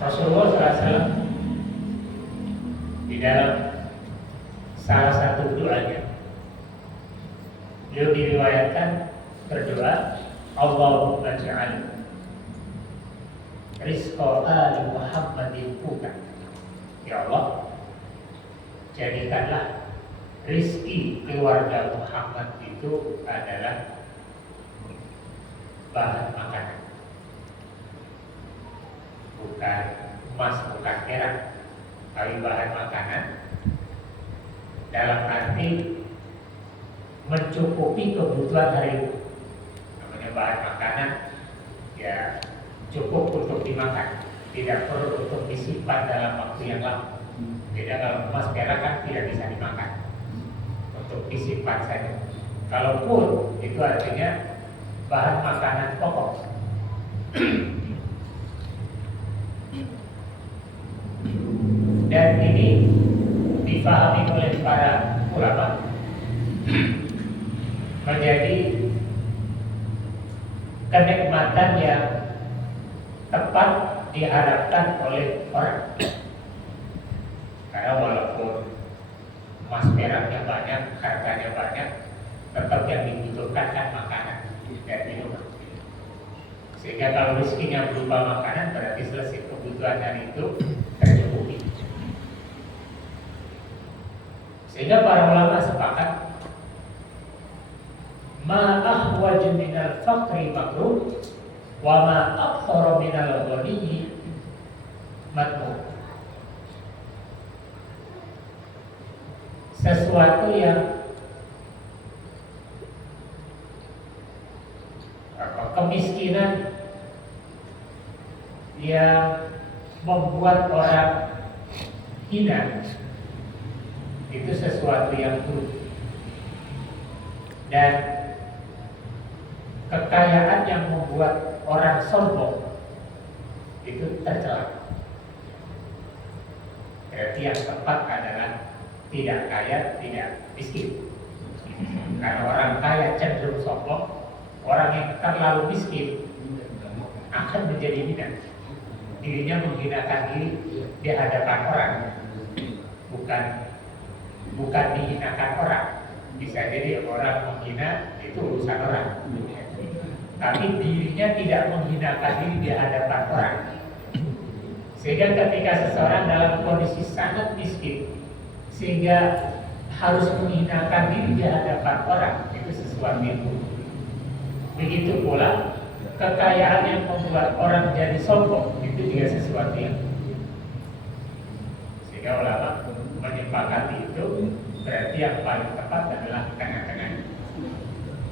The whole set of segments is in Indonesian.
Rasulullah SAW di dalam salah satu doanya, beliau diriwayatkan berdoa, Allahumma ja'al rizqa ali Muhammadin qutan. Ya Allah, jadikanlah rizki keluarga Muhammad itu adalah bahan makanan, bukan emas, bukan perak, tapi bahan makanan dalam arti mencukupi kebutuhan hari itu. Namanya bahan makanan ya cukup untuk dimakan, tidak perlu untuk disimpan dalam waktu yang lama. Beda kalau emas perak kan tidak bisa dimakan, untuk disimpan saja. Kalaupun itu artinya bahan makanan pokok. Dan ini difahami oleh para ulama menjadi kenikmatan yang tepat diharapkan oleh orang. Karena walaupun emas peraknya banyak, harganya banyak, tetap yang dibutuhkan kan makanan dan minuman. Sehingga kalau rezekinya berupa makanan, berarti selesai kebutuhan hari itu tercukupi. Sehingga para ulama sepakat, ma ahwaju minal faqri makruh wa ma aktsara minal ghaniyyi madmum. Sesuatu yang kemiskinan yang membuat orang hina itu sesuatu yang buruk, dan kekayaan yang membuat orang sombong itu tercela. Berarti yang tepat adalah tidak kaya, tidak miskin. Karena orang kaya cenderung sombong, orang yang terlalu miskin akan menjadi hina. Dirinya menghinakan diri di hadapan orang, bukan dihinakan orang. Bisa jadi orang menghina itu urusan orang, tapi dirinya tidak menghinakan diri di hadapan orang. Sehingga ketika seseorang dalam kondisi sangat miskin sehingga harus menghinakan diri di hadapan orang, itu sesuatu yang buruk. Begitu pula kekayaan yang membuat orang jadi sombong, itu juga sesuatu yang buruk. Sehingga ulama menyepakati itu, berarti yang paling tepat adalah tengah-tengah.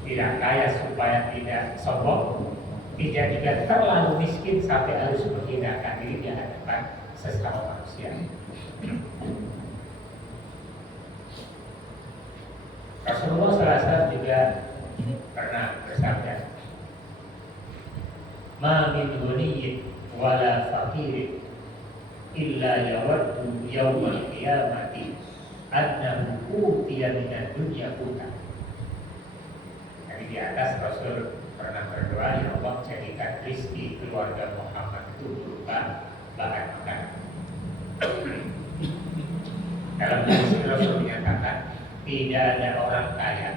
Tidak kaya supaya tidak sombong, tidak juga terlalu miskin sampai harus menghinakan diri di hadapan sesama manusia. Rasulullah SAW juga pernah bersabda, ma min ghaniyin wala faqirin illa yawaddu yawmal qiyamati annahu utiya minad dunya qutan. Jadi di atas Rasul pernah berdoa, ya Allah jadikan rizki keluarga Muhammad itu berupa bahan makanan. Dalam hadis Rasul menyatakan, tidak ada orang kaya,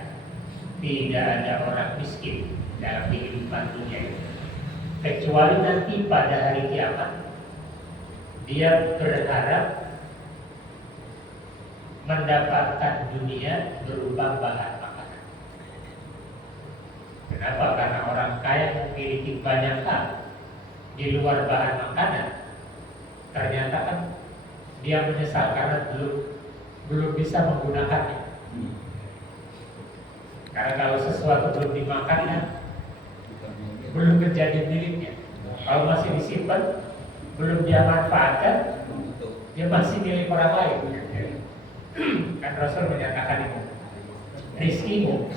tidak ada orang miskin dalam kehidupan dunia ini, kecuali nanti pada hari kiamat dia berharap mendapatkan dunia berupa bahan makanan. Kenapa? Karena orang kaya memiliki banyak hal di luar bahan makanan, ternyata kan dia menyesal karena belum bisa menggunakannya. Karena kalau sesuatu belum dimakan kan belum menjadi miliknya. Kalau masih disimpan, belum dia manfaatkan, dia masih milik orang lain. Kan Rasul menyatakan itu, rizkimu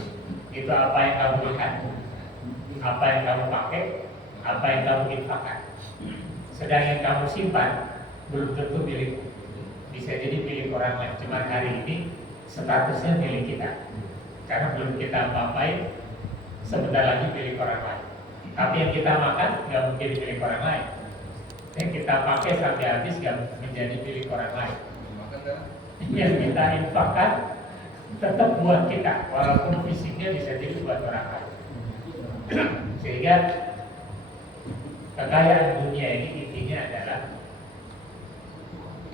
itu apa yang kamu makan, apa yang kamu pakai, apa yang kamu infakkan. Sedang yang kamu simpan belum tentu milikmu, bisa jadi milik orang lain. Cuma hari ini statusnya milik kita, karena belum kita apa-apain, sebentar lagi milik orang lain. Tapi yang kita makan nggak mungkin milik orang lain. yang kita pakai sampai habis gak menjadi milik orang lain. Yang kita infakkan tetap buat kita, walaupun fisiknya bisa jadi buat orang lain. Sehingga kekayaan dunia ini intinya adalah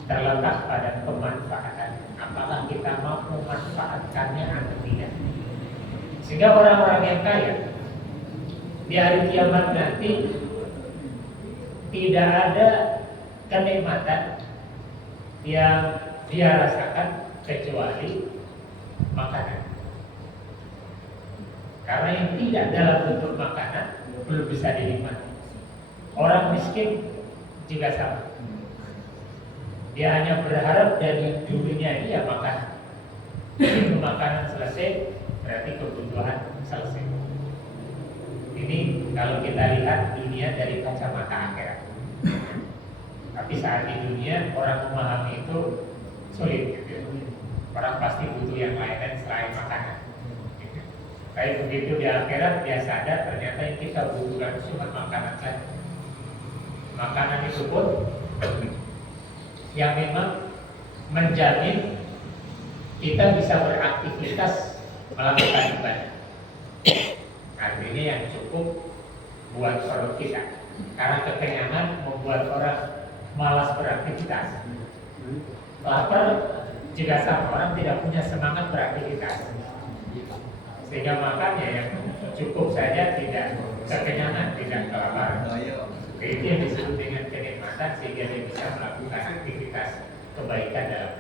terletak pada pemanfaatan. Apakah kita mau memanfaatkannya atau tidak? Sehingga orang-orang yang kaya di hari kiamat nanti tidak ada kenikmatan yang dia rasakan kecuali makanan. Karena yang tidak dalam bentuk makanan belum bisa dinikmati. Orang miskin juga sama. Dia hanya berharap dari dulunya ini ya makan. Begitu makanan selesai, berarti kebutuhan selesai. Ini kalau kita lihat dunia dari kacamata akhirat. Tapi saat di dunia orang memahami itu sulit. Gitu. Orang pasti butuh yang lain selain makanan. Gitu. Tapi begitu di akhirat dia sadar ternyata yang kita butuhkan cuma makanan saja. Makanan itu pun yang memang menjamin kita bisa beraktivitas melakukan ibadah. Artinya yang cukup buat perut kita. Karena kekenyangan membuat orang malas beraktivitas. Lapar juga sama, orang tidak punya semangat beraktivitas. Sehingga makannya yang cukup saja tidak kekenyangan, tidak kelaparan. Itu yang disebut dengan kenikmatan sehingga dia bisa melakukan aktivitas kebaikan dalam